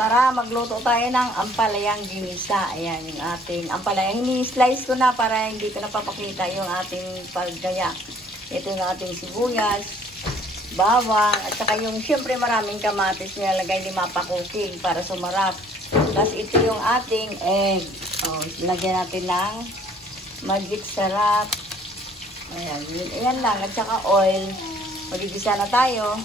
tara, magluto tayo ng ampalayang ginisa. Ayan, yung ating ampalaya. Ini-slice ko na para hindi ko napapakita yung ating palgaya. Ito yung ating sibuyas, bawang, at saka yung syempre maraming kamatis nilalagay ni Mapa Cooking para sumarap. Tapos ito yung ating egg. Oh, lagyan natin ng Magic Sarap. Ayan, ayan lang. At saka oil. Magigisa na tayo.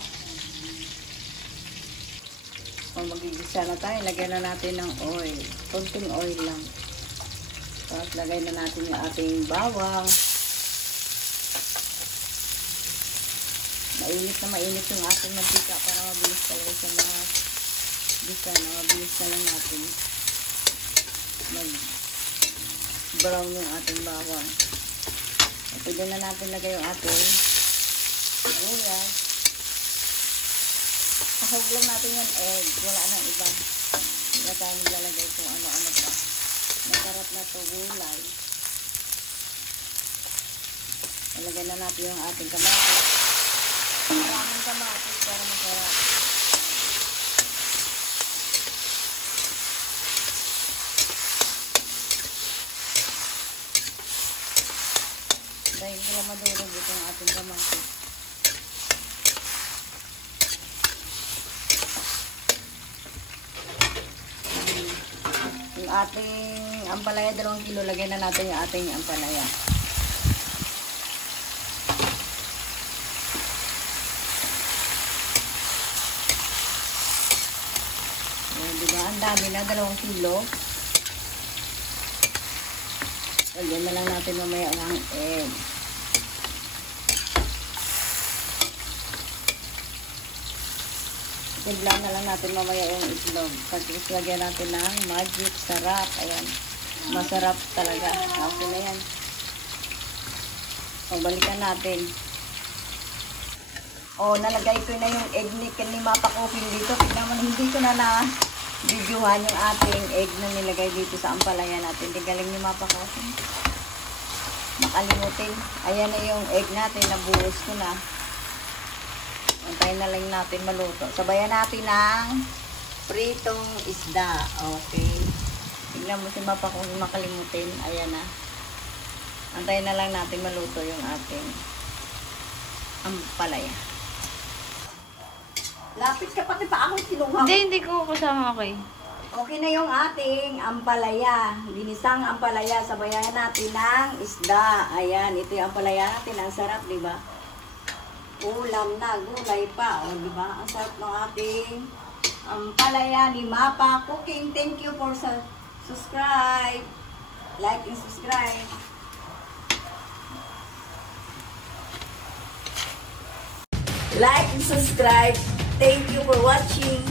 Magigisa na tayo. Lagyan na natin ng oil. Konting oil lang. Tapos lagay na natin yung ating bawang. Mainit na mainit yung ating mantika para mabilis talaga sa mga gisa na. Mabilis na lang natin mag-brown yung ating bawang. Pwede na natin lagay yung ating sibuyas. Sahog lang natin yung egg. Wala nang iba. Hindi na tayo naglalagay kung ano-ano pa. Masarap na to gulay. Nalagay na natin yung ating kamatis. Maraming kamatis para masarap. Dahil wala madurog itong ating kamatis. Yung ating ampalaya, 2 kilo, lagay na natin yung ating ampalaya. Diba? Ang dami na, 2 kilo. Lagyan na lang natin mamaya ng egg. Ibla na lang natin mamaya yung itlog. Pagkis lagyan natin ng Magic Sarap. Ayan. Masarap talaga. Okay na yan. O, balikan natin. O, nalagay ko na yung egg ni Mapa Cooking dito. Tignan mo, hindi ko na videohan yung ating egg na nilagay dito sa ampalaya natin. Galing ni Mapa Cooking. Makalimutin. Ayan na yung egg natin. Nabuhos ko na. Antayin na lang natin maluto. Sabayan natin ng pritong isda. Okay. Tignan mo si Mapa kung makalimutin. Ayan na. Antayin na lang natin maluto yung ating ampalaya. Lapit ka pati pa ako sinunghang. Hindi ko kasama ako eh. Okay na yung ating ampalaya. Ginisang ampalaya. Sabayan natin ng isda. Ayan. Ito yung ampalaya natin. Ang sarap, diba? Ulam na, gulay pa. O, diba? Ang sarap ng ating ampalaya ni Mapa Cooking. Thank you for subscribe. Like and subscribe. Like and subscribe. Thank you for watching.